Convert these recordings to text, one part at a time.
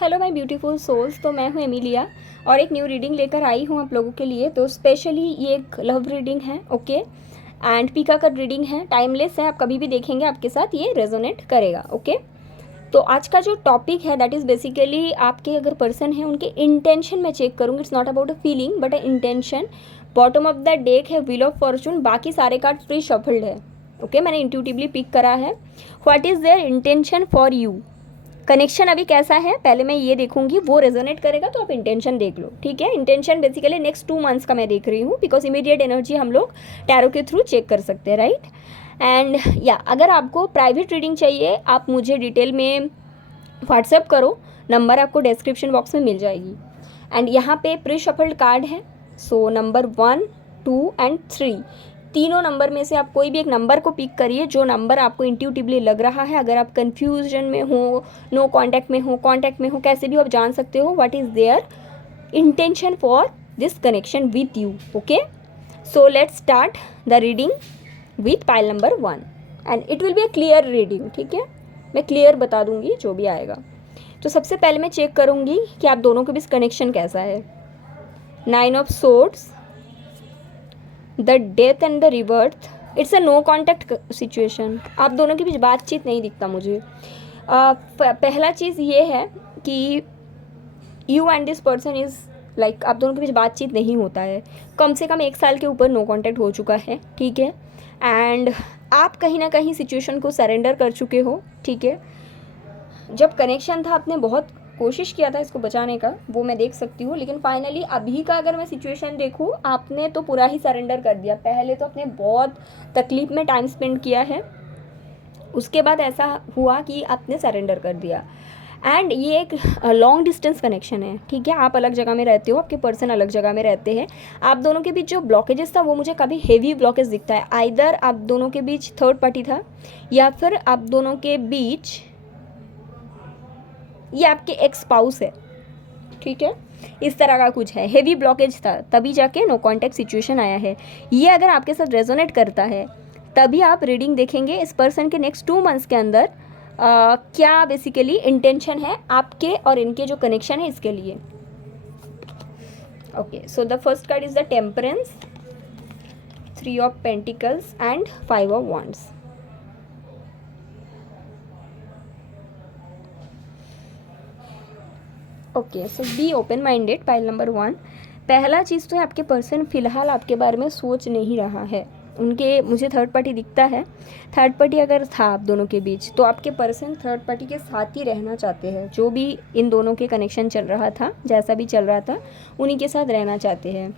Hello my beautiful souls. तो मैं हूँ एमिलिया और एक न्यू रीडिंग लेकर आई हूँ आप लोगों के लिए। तो स्पेशली ये एक लव रीडिंग है, ओके, एंड पीका कट रीडिंग है, टाइमलेस है, आप कभी भी देखेंगे आपके साथ ये रेजोनेट करेगा, ओके। तो आज का जो टॉपिक है दैट इज़ बेसिकली आपके अगर पर्सन है उनके इंटेंशन मैं चेक करूँगी। It's not about a feeling but a intention. Bottom of the deck है व्हील ऑफ फॉर्चून, बाकी सारे कार्ड प्री शफल्ड है, ओके, मैंने इंट्यूटिवली पिक करा है। What is there intention for you, connection अभी कैसा है पहले मैं ये देखूंगी, वो रेजोनेट करेगा तो आप इंटेंशन देख लो, ठीक है। इंटेंशन बेसिकली नेक्स्ट 2 मंथ्स का मैं देख रही हूँ बिकॉज इमीडिएट एनर्जी हम लोग टैरो के थ्रू चेक कर सकते हैं, राइट। एंड या अगर आपको प्राइवेट रीडिंग चाहिए आप मुझे डिटेल में व्हाट्सएप करो, नंबर आपको डिस्क्रिप्शन बॉक्स में मिल जाएगी। एंड यहाँ पे प्री शफल्ड कार्ड है, सो नंबर 1, 2 एंड 3, तीनों नंबर में से आप कोई भी एक नंबर को पिक करिए जो नंबर आपको इंट्यूटिवली लग रहा है। अगर आप कन्फ्यूजन में हो, नो कॉन्टैक्ट में हो, कॉन्टैक्ट में हो, कैसे भी आप जान सकते हो what is there intention for this connection with you, okay. So let's start the reading with pile number 1 and it will be a clear reading, ठीक है। मैं क्लियर बता दूंगी जो भी आएगा। तो सबसे पहले मैं चेक करूंगी कि आप दोनों के बीच कनेक्शन कैसा है। 9 of swords, the death and the rebirth, it's a no contact situation. आप दोनों के बीच बातचीत नहीं दिखता मुझे। पहला चीज़ ये है कि you and this person is like आप दोनों के बीच बातचीत नहीं होता है, कम से कम 1 साल के ऊपर नो कॉन्टैक्ट हो चुका है, ठीक है। एंड आप कहीं ना कहीं सिचुएशन को सरेंडर कर चुके हो, ठीक है। जब कनेक्शन था आपने बहुत कोशिश किया था इसको बचाने का, वो मैं देख सकती हूँ, लेकिन फाइनली अभी का अगर मैं सिचुएशन देखूँ आपने तो पूरा ही सरेंडर कर दिया। पहले तो आपने बहुत तकलीफ में टाइम स्पेंड किया है, उसके बाद ऐसा हुआ कि आपने सरेंडर कर दिया। एंड ये एक लॉन्ग डिस्टेंस कनेक्शन है, ठीक है। आप अलग जगह में रहते हो, आपके पर्सन अलग जगह में रहते हैं। आप दोनों के बीच जो ब्लॉकेजेस था वो मुझे काफ़ी हेवी ब्लॉकेज दिखता है। आइदर आप दोनों के बीच थर्ड पार्टी था या फिर आप दोनों के बीच ये आपके एक्स स्पाउस है, ठीक है। इस तरह का कुछ है, हेवी ब्लॉकेज था तभी जाके नो कॉन्टैक्ट सिचुएशन आया है। ये अगर आपके साथ रेजोनेट करता है तभी आप रीडिंग देखेंगे इस पर्सन के नेक्स्ट 2 मंथ्स के अंदर क्या बेसिकली इंटेंशन है आपके और इनके जो कनेक्शन है इसके लिए। Okay, so the first card is the temperance, 3 of pentacles and 5 of wands. Okay, so be open minded, pile number 1। पहला चीज़ तो है आपके पर्सन फिलहाल आपके बारे में सोच नहीं रहा है। उनके मुझे थर्ड पार्टी दिखता है। थर्ड पार्टी अगर था आप दोनों के बीच तो आपके पर्सन थर्ड पार्टी के साथ ही रहना चाहते हैं। जो भी इन दोनों के कनेक्शन चल रहा था, जैसा भी चल रहा था, उन्हीं के साथ रहना चाहते हैं।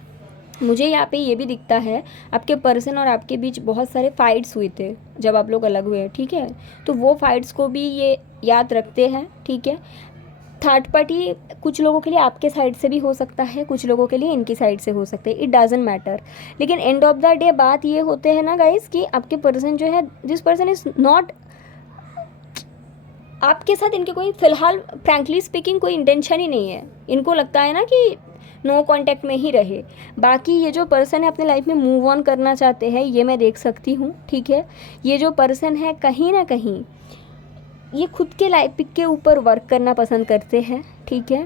मुझे यहाँ पे ये भी दिखता है आपके पर्सन और आपके बीच बहुत सारे फाइट्स हुए थे जब आप लोग अलग हुए, ठीक है। तो वो फाइट्स को भी ये याद रखते हैं, ठीक है। थर्ड पार्टी कुछ लोगों के लिए आपके साइड से भी हो सकता है, कुछ लोगों के लिए इनकी साइड से हो सकता है, इट डजेंट मैटर। लेकिन एंड ऑफ द डे बात ये होते हैं ना गाइस कि आपके पर्सन जो है, दिस पर्सन इज़ नॉट आपके साथ, इनके कोई फिलहाल फ्रैंकली स्पीकिंग कोई इंटेंशन ही नहीं है। इनको लगता है ना कि नो कांटेक्ट में ही रहे। बाकी ये जो पर्सन है अपने लाइफ में मूव ऑन करना चाहते हैं, ये मैं देख सकती हूँ, ठीक है। ये जो पर्सन है कहीं ना कहीं ये खुद के लाइफ के ऊपर वर्क करना पसंद करते हैं, ठीक है।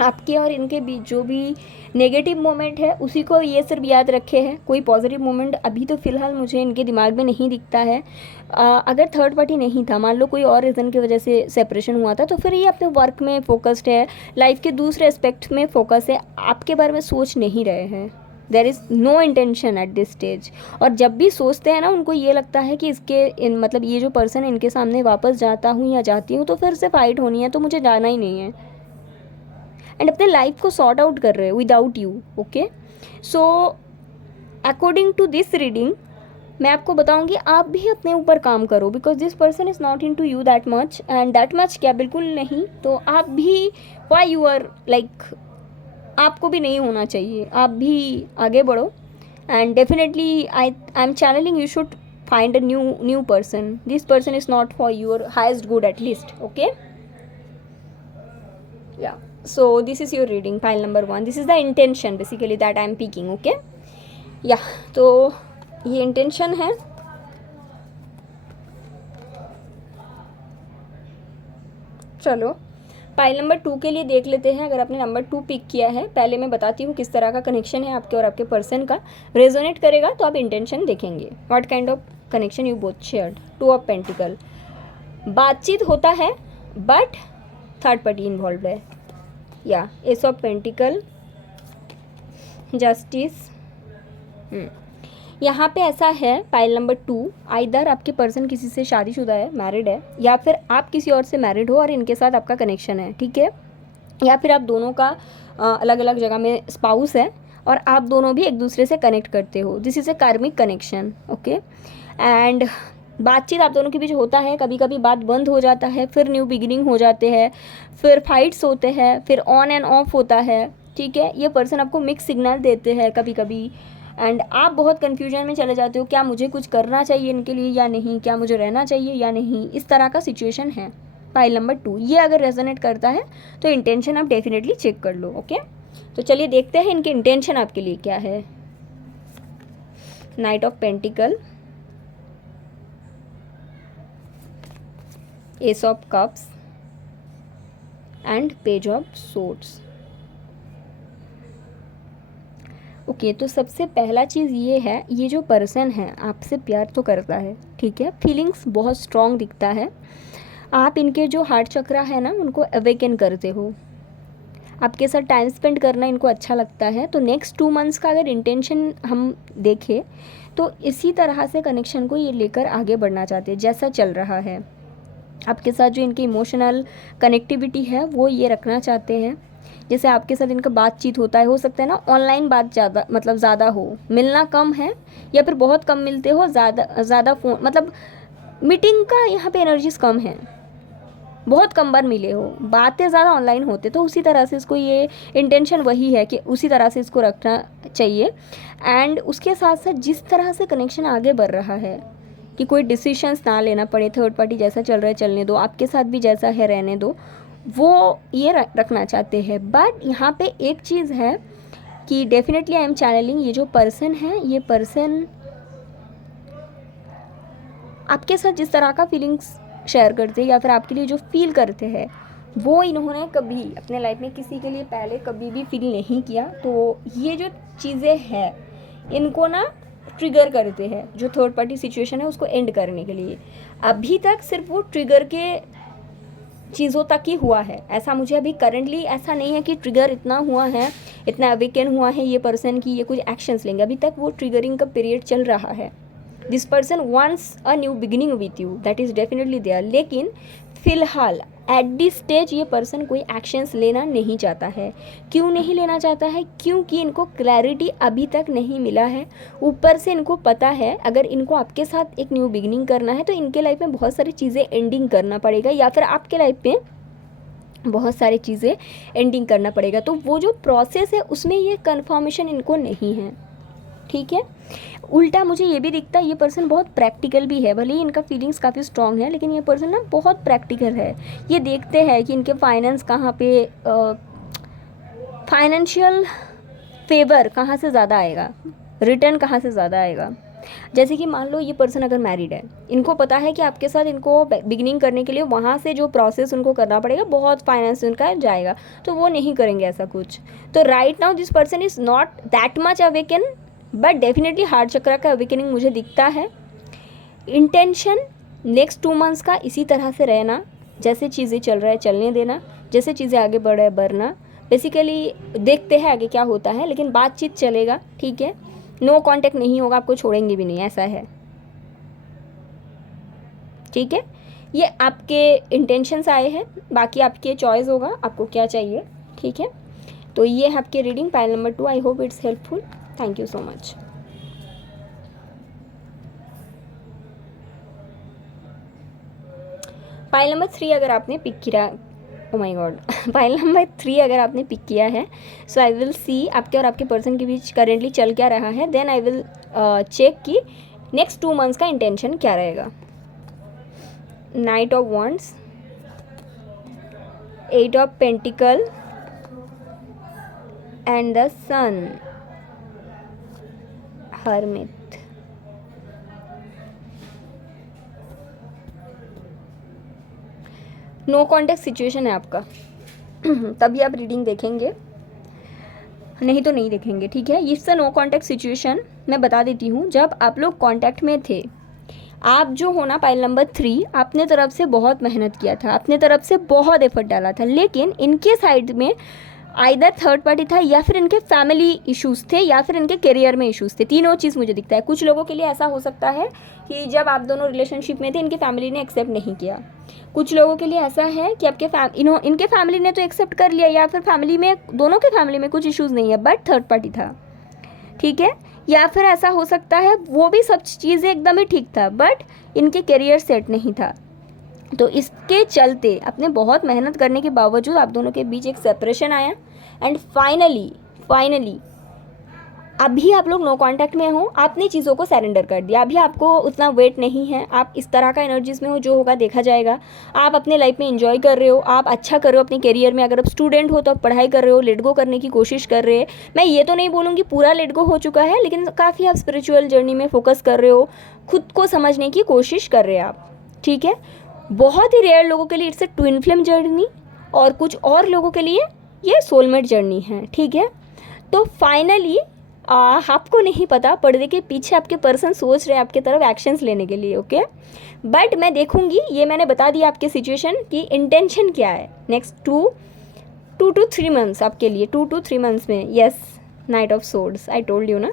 आपके और इनके बीच जो भी नेगेटिव मोमेंट है उसी को ये सिर्फ याद रखे हैं, कोई पॉजिटिव मोमेंट अभी तो फ़िलहाल मुझे इनके दिमाग में नहीं दिखता है। अगर थर्ड पार्टी नहीं था, मान लो कोई और रीज़न की वजह से सेपरेशन हुआ था, तो फिर ये अपने वर्क में फोकस्ड है, लाइफ के दूसरे एस्पेक्ट में फोकस है, आपके बारे में सोच नहीं रहे हैं। There is no intention at this stage. और जब भी सोचते हैं ना उनको ये लगता है कि इसके मतलब ये जो पर्सन है इनके सामने वापस जाता हूँ या जाती हूँ तो फिर से फाइट होनी है, तो मुझे जाना ही नहीं है। एंड अपने लाइफ को सॉर्ट आउट कर रहे हैं without you, okay. So according to this reading मैं आपको बताऊंगी आप भी अपने ऊपर काम करो, because this person is not into you that much, and that much क्या बिल्कुल नहीं। तो आप भी वाई यू आर लाइक आपको भी नहीं होना चाहिए, आप भी आगे बढ़ो। And definitely I am channelling you should find a new person. This person is not for your highest good at least, okay. या so this is your reading, pile number 1. This is the intention basically that I am picking, okay. yeah तो ये intention है। चलो pile number 2 के लिए देख लेते हैं। अगर आपने नंबर 2 पिक किया है, पहले मैं बताती हूँ किस तरह का कनेक्शन है आपके और आपके पर्सन का। रेजोनेट करेगा तो आप इंटेंशन देखेंगे, what kind of connection you both shared. 2 of pentacle, बातचीत होता है बट थर्ड पार्टी इन्वॉल्व है, या एस ऑफ पेंटिकल, जस्टिस। यहाँ पे ऐसा है पाइल नंबर 2, आइदर आपके पर्सन किसी से शादीशुदा है, मैरिड है, या फिर आप किसी और से मैरिड हो और इनके साथ आपका कनेक्शन है, ठीक है, या फिर आप दोनों का अलग अलग जगह में स्पाउस है और आप दोनों भी एक दूसरे से कनेक्ट करते हो। This is a karmic connection, okay. And बातचीत आप दोनों के बीच होता है, कभी कभी बात बंद हो जाता है, फिर न्यू बिगिनिंग हो जाते हैं, फिर फाइट्स होते हैं, फिर ऑन एंड ऑफ होता है, ठीक है। ये पर्सन आपको मिक्स सिग्नल देते हैं कभी कभी, एंड आप बहुत कन्फ्यूजन में चले जाते हो, क्या मुझे कुछ करना चाहिए इनके लिए या नहीं, क्या मुझे रहना चाहिए या नहीं, इस तरह का सिचुएशन है। पाइल नंबर 2 ये अगर रेजोनेट करता है तो इंटेंशन आप डेफिनेटली चेक कर लो, ओके। तो चलिए देखते हैं इनके इंटेंशन आपके लिए क्या है। Night of pentacle, S of cups and page of swords. Okay, तो सबसे पहला चीज़ ये है, ये जो पर्सन है आपसे प्यार तो करता है, ठीक है, फीलिंग्स बहुत स्ट्रॉन्ग दिखता है। आप इनके जो हार्ट चक्रा है ना उनको अवेकन करते हो, आपके साथ टाइम स्पेंड करना इनको अच्छा लगता है। तो नेक्स्ट 2 मंथ्स का अगर इंटेंशन हम देखें तो इसी तरह से कनेक्शन को ये लेकर आगे बढ़ना चाहते हैं जैसा चल रहा है। आपके साथ जो इनकी इमोशनल कनेक्टिविटी है वो ये रखना चाहते हैं। जैसे आपके साथ इनका बातचीत होता है, हो सकता है ना ऑनलाइन बात ज़्यादा, मतलब ज़्यादा हो, मिलना कम है या फिर बहुत कम मिलते हो, ज़्यादा फ़ोन, मतलब मीटिंग का यहाँ पे एनर्जीज कम है, बहुत कम बार मिले हो, बातें ज़्यादा ऑनलाइन होते, तो उसी तरह से इसको ये इंटेंशन वही है कि उसी तरह से इसको रखना चाहिए। एंड उसके साथ साथ जिस तरह से कनेक्शन आगे बढ़ रहा है कि कोई डिसीशंस ना लेना पड़े, थर्ड पार्टी जैसा चल रहा है चलने दो, आपके साथ भी जैसा है रहने दो, वो ये रखना चाहते हैं। बट यहाँ पे एक चीज़ है कि डेफिनेटली आई एम चैनलिंग, ये जो पर्सन है, ये पर्सन आपके साथ जिस तरह का फीलिंग्स शेयर करते हैं या फिर आपके लिए जो फील करते हैं वो इन्होंने कभी अपने लाइफ में किसी के लिए पहले कभी भी फील नहीं किया। तो ये जो चीज़ें हैं इनको ना ट्रिगर करते हैं, जो थर्ड पार्टी सिचुएशन है उसको एंड करने के लिए। अभी तक सिर्फ वो ट्रिगर के चीज़ों तक ही हुआ है, ऐसा मुझे अभी करंटली ऐसा नहीं है कि ट्रिगर इतना हुआ है, इतना अवेकन हुआ है ये पर्सन की ये कुछ एक्शंस लेंगे। अभी तक वो ट्रिगरिंग का पीरियड चल रहा है। This person wants a new beginning with you, that is definitely there. लेकिन फ़िलहाल एट दिस स्टेज ये पर्सन कोई एक्शंस लेना नहीं चाहता है। क्यों नहीं लेना चाहता है? क्योंकि इनको क्लैरिटी अभी तक नहीं मिला है। ऊपर से इनको पता है अगर इनको आपके साथ एक न्यू बिगिनिंग करना है तो इनके लाइफ में बहुत सारी चीज़ें एंडिंग करना पड़ेगा, या फिर आपके लाइफ में बहुत सारी चीज़ें एंडिंग करना पड़ेगा। तो वो जो प्रोसेस है उसमें ये कन्फर्मेशन इनको नहीं है, ठीक है। उल्टा मुझे ये भी दिखता है ये पर्सन बहुत प्रैक्टिकल भी है, भले ही इनका फीलिंग्स काफ़ी स्ट्रॉन्ग है लेकिन ये पर्सन ना बहुत प्रैक्टिकल है। ये देखते हैं कि इनके फाइनेंस कहाँ पे, फाइनेंशियल फेवर कहाँ से ज़्यादा आएगा, रिटर्न कहाँ से ज़्यादा आएगा। जैसे कि मान लो ये पर्सन अगर मैरिड है, इनको पता है कि आपके साथ इनको बिगिनिंग करने के लिए वहाँ से जो प्रोसेस उनको करना पड़ेगा बहुत फाइनेंस उनका जाएगा, तो वो नहीं करेंगे ऐसा कुछ। तो right now this person is not that much awaken, but definitely heart चक्र का अवेकनिंग मुझे दिखता है। इंटेंशन नेक्स्ट 2 मंथ्स का इसी तरह से रहना, जैसे चीज़ें चल रहा है चलने देना, जैसे चीज़ें आगे बढ़ रहा है बढ़ना। बेसिकली देखते हैं आगे क्या होता है, लेकिन बातचीत चलेगा, ठीक है। नो कांटेक्ट नहीं होगा, आपको छोड़ेंगे भी नहीं, ऐसा है, ठीक है। ये आपके इंटेंशंस आए हैं, बाकी आपके चॉइस होगा आपको क्या चाहिए, ठीक है। तो ये है आपके reading pile number 2। I hope it's helpful. Thank you so much. Pile number 3 अगर आपने पिक किया, oh my God, pile number 3 अगर आपने पिक किया है, सो आई विल सी आपके और आपके पर्सन के बीच करेंटली चल क्या रहा है, देन आई विल चेक कि नेक्स्ट 2 मंथ्स का इंटेंशन क्या रहेगा। Knight of wands, 8 of pentacle and the sun, hermit. No contact situation है आपका, तभी आप रीडिंग देखेंगे, नहीं तो नहीं देखेंगे, ठीक है। It's a no contact situation. मैं बता देती हूँ, जब आप लोग कॉन्टैक्ट में थे, आप जो हो ना पाइल नंबर 3, अपने तरफ से बहुत मेहनत किया था, अपने तरफ से बहुत एफर्ट डाला था, लेकिन इनके साइड में आइदर थर्ड पार्टी था, या फिर इनके फैमिली इश्यूज़ थे, या फिर इनके करियर में इश्यूज़ थे। तीनों चीज़ मुझे दिखता है। कुछ लोगों के लिए ऐसा हो सकता है कि जब आप दोनों रिलेशनशिप में थे, इनके फैमिली ने एक्सेप्ट नहीं किया। कुछ लोगों के लिए ऐसा है कि आपके इनके फैमिली ने तो एक्सेप्ट कर लिया, या फिर फैमिली में, दोनों के फैमिली में कुछ इश्यूज़ नहीं है, बट थर्ड पार्टी था, ठीक है। या फिर ऐसा हो सकता है वो भी सब चीज़ें एकदम ही ठीक था, बट इनके करियर सेट नहीं था। तो इसके चलते अपने बहुत मेहनत करने के बावजूद आप दोनों के बीच एक सेपरेशन आया, एंड फाइनली अभी आप लोग नो कांटेक्ट में हो, आपने चीज़ों को सरेंडर कर दिया। अभी आपको उतना वेट नहीं है, आप इस तरह का एनर्जीज में हो, जो होगा देखा जाएगा। आप अपने लाइफ में एंजॉय कर रहे हो, आप अच्छा कर रहे हो अपने करियर में। अगर आप स्टूडेंट हो तो आप पढ़ाई कर रहे हो, लेट गो करने की कोशिश कर रहे हैं। मैं ये तो नहीं बोलूँगी पूरा लेट गो हो चुका है, लेकिन काफ़ी आप स्पिरिचुअल जर्नी में फोकस कर रहे हो, खुद को समझने की कोशिश कर रहे हैं आप, ठीक है। बहुत ही रेयर लोगों के लिए it's a twin flame journey, और कुछ और लोगों के लिए ये सोलमेट जर्नी है, ठीक है। तो फाइनली आपको नहीं पता, पर्दे के पीछे आपके पर्सन सोच रहे हैं आपके तरफ एक्शंस लेने के लिए, ओके। बट मैं देखूंगी, ये मैंने बता दिया आपके सिचुएशन की इंटेंशन क्या है नेक्स्ट 2 to 3 मंथ्स आपके लिए, 2 to 3 मंथ्स में। Yes, night of swords, I told you ना,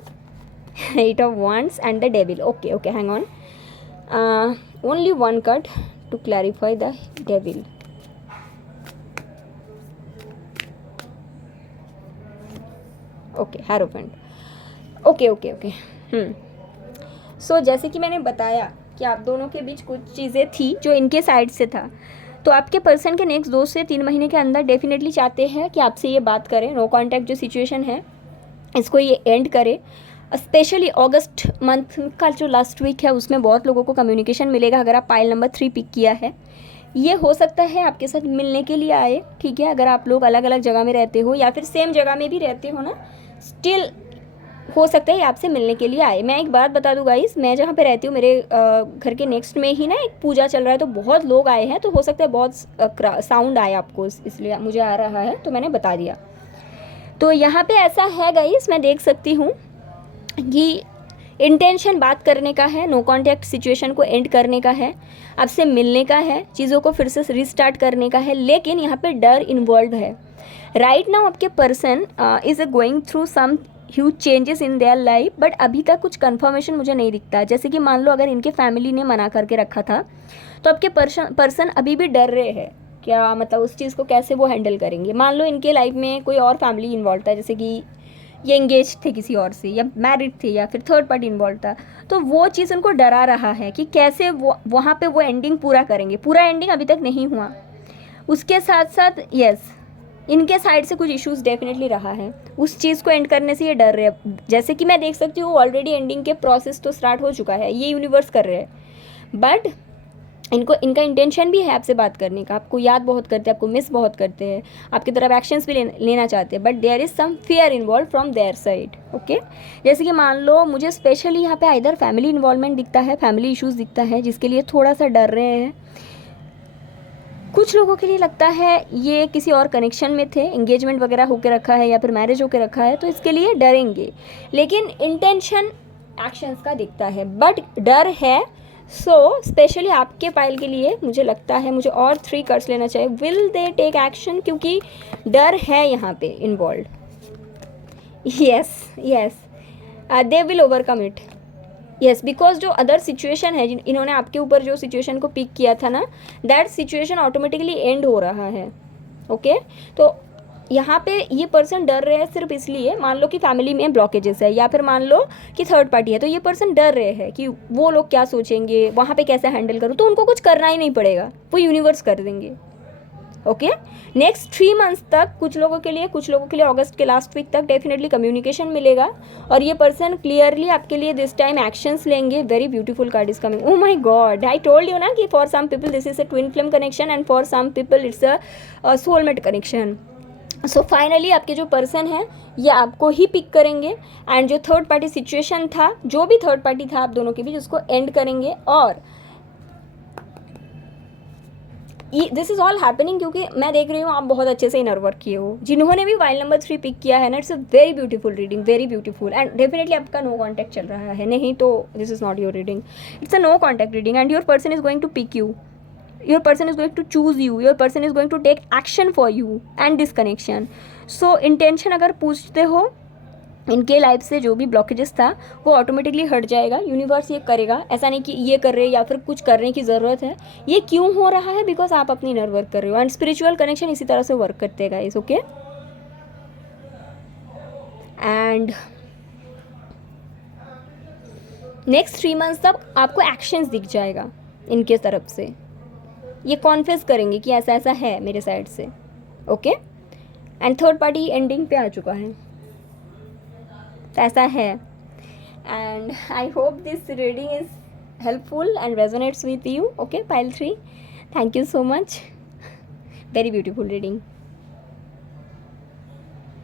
8 of wands and the devil. Okay, hang on. Only one card to clarify the devil. Okay, Hierophant. Okay. सो जैसे कि मैंने बताया कि आप दोनों के बीच कुछ चीज़ें थी जो इनके साइड से था, तो आपके पर्सन के नेक्स्ट 2 से 3 महीने के अंदर डेफिनेटली चाहते हैं कि आपसे ये बात करें। नो कॉन्टैक्ट जो सिचुएशन है, इसको ये एंड करे। स्पेशली अगस्त मंथ का जो लास्ट वीक है, उसमें बहुत लोगों को कम्युनिकेशन मिलेगा। अगर आप पाइल नंबर 3 पिक किया है, ये हो सकता है आपके साथ मिलने के लिए आए, ठीक है। अगर आप लोग अलग अलग जगह में रहते हो, या फिर सेम जगह में भी रहते हो ना, स्टिल हो सकता है आपसे मिलने के लिए आए। मैं एक बात बता दूँ गाइस, मैं जहाँ पे रहती हूँ, मेरे घर के नेक्स्ट में ही ना एक पूजा चल रहा है, तो बहुत लोग आए हैं, तो हो सकता है बहुत साउंड आए आपको, इसलिए मुझे आ रहा है, तो मैंने बता दिया। तो यहाँ पे ऐसा है गाइस, मैं देख सकती हूँ कि इंटेंशन बात करने का है, नो कॉन्टैक्ट सिचुएशन को एंड करने का है, आपसे मिलने का है, चीज़ों को फिर से रिस्टार्ट करने का है, लेकिन यहाँ पे डर इन्वॉल्व है। राइट नाउ आपके person is going through some huge changes in their life, but अभी तक कुछ कंफर्मेशन मुझे नहीं दिखता। जैसे कि मान लो अगर इनके फैमिली ने मना करके रखा था, तो आपके पर्सन अभी भी डर रहे हैं। क्या मतलब उस चीज़ को कैसे वो हैंडल करेंगे। मान लो इनके लाइफ में कोई और फैमिली इन्वॉल्व था, जैसे कि ये एंगेज थे किसी और से, या मैरिड थे, या फिर थर्ड पार्टी इन्वॉल्व था, तो वो चीज़ उनको डरा रहा है कि कैसे वो वहाँ पे वो एंडिंग पूरा करेंगे। पूरा एंडिंग अभी तक नहीं हुआ। उसके साथ साथ यस, इनके साइड से कुछ इश्यूज डेफिनेटली रहा है, उस चीज़ को एंड करने से ये डर रहे हैं। जैसे कि मैं देख सकती हूँ ऑलरेडी एंडिंग के प्रोसेस तो स्टार्ट हो चुका है, ये यूनिवर्स कर रहे हैं, बट इनका इंटेंशन भी है आपसे बात करने का। आपको याद बहुत करते हैं, आपको मिस बहुत करते हैं, आपकी तरफ एक्शंस भी लेना चाहते हैं, but there is some fear involve from their side, okay. जैसे कि मान लो मुझे स्पेशली यहाँ पे इधर फैमिली इन्वॉल्वमेंट दिखता है, फैमिली इश्यूज़ दिखता है, जिसके लिए थोड़ा सा डर रहे हैं। कुछ लोगों के लिए लगता है ये किसी और कनेक्शन में थे, एंगेजमेंट वगैरह होकर रखा है, या फिर मैरिज होकर रखा है, तो इसके लिए डरेंगे, लेकिन इंटेंशन एक्शंस का दिखता है, बट डर है। सो स्पेशली आपके पाइल के लिए मुझे लगता है मुझे और 3 कार्ड्स लेना चाहिए। विल दे टेक एक्शन, क्योंकि डर है यहाँ पे involve. Yes, they will overcome it. Yes, because जो अदर सिचुएशन है, इन्होंने आपके ऊपर जो सिचुएशन को पिक किया था ना, दैट सिचुएशन ऑटोमेटिकली एंड हो रहा है, ओके। तो यहाँ पे ये पर्सन डर रहे हैं सिर्फ इसलिए, मान लो कि फैमिली में ब्लॉकेजेस है, या फिर मान लो कि थर्ड पार्टी है, तो ये पर्सन डर रहे हैं कि वो लोग क्या सोचेंगे, वहाँ पे कैसे हैंडल करूँ, तो उनको कुछ करना ही नहीं पड़ेगा, वो यूनिवर्स कर देंगे, ओके। नेक्स्ट 3 मंथ्स तक कुछ लोगों के लिए अगस्त के लास्ट वीक तक डेफिनेटली कम्युनिकेशन मिलेगा, और ये पर्सन क्लियरली आपके लिए दिस टाइम एक्शंस लेंगे। Very beautiful card is coming. Oh my God, I told you ना कि for some people this is a twin flame connection, and for some people it's a soulmate connection. So finally आपके जो person है ये आपको ही pick करेंगे, and जो थर्ड पार्टी सिचुएशन था, जो भी थर्ड पार्टी था आप दोनों के बीच, उसको एंड करेंगे, और दिस इज़ ऑल हैपनिंग क्योंकि मैं देख रही हूँ आप बहुत अच्छे से इनर वर्क किए हो. जिन्होंने भी वाइल नंबर 3 पिक किया है ना, it's a very beautiful reading, very beautiful. And definitely आपका नो कॉन्टैक्ट चल रहा है, नहीं तो this is not your reading. It's a no contact reading and your person is going to pick you. Your person is going to choose you. Your person is going to take action for you and this connection. So intention अगर पूछते हो, इनके life से जो भी blockages था वो automatically हट जाएगा. यूनिवर्स ये करेगा, ऐसा नहीं कि ये कर रहे या फिर कुछ करने की ज़रूरत है. ये क्यों हो रहा है? बिकॉज आप अपनी इनर वर्क कर रहे हो. एंड स्पिरिचुअल कनेक्शन इसी तरह से वर्क करते हैं guys. Okay. And next 3 months तक आपको एक्शंस दिख जाएगा इनके तरफ से. ये कॉन्फेस करेंगे कि ऐसा ऐसा है मेरे साइड से. Okay. And third party ending पे आ चुका है, तो ऐसा है. And I hope this reading is helpful and resonates with you. Okay pile 3, thank you so much. Very beautiful reading.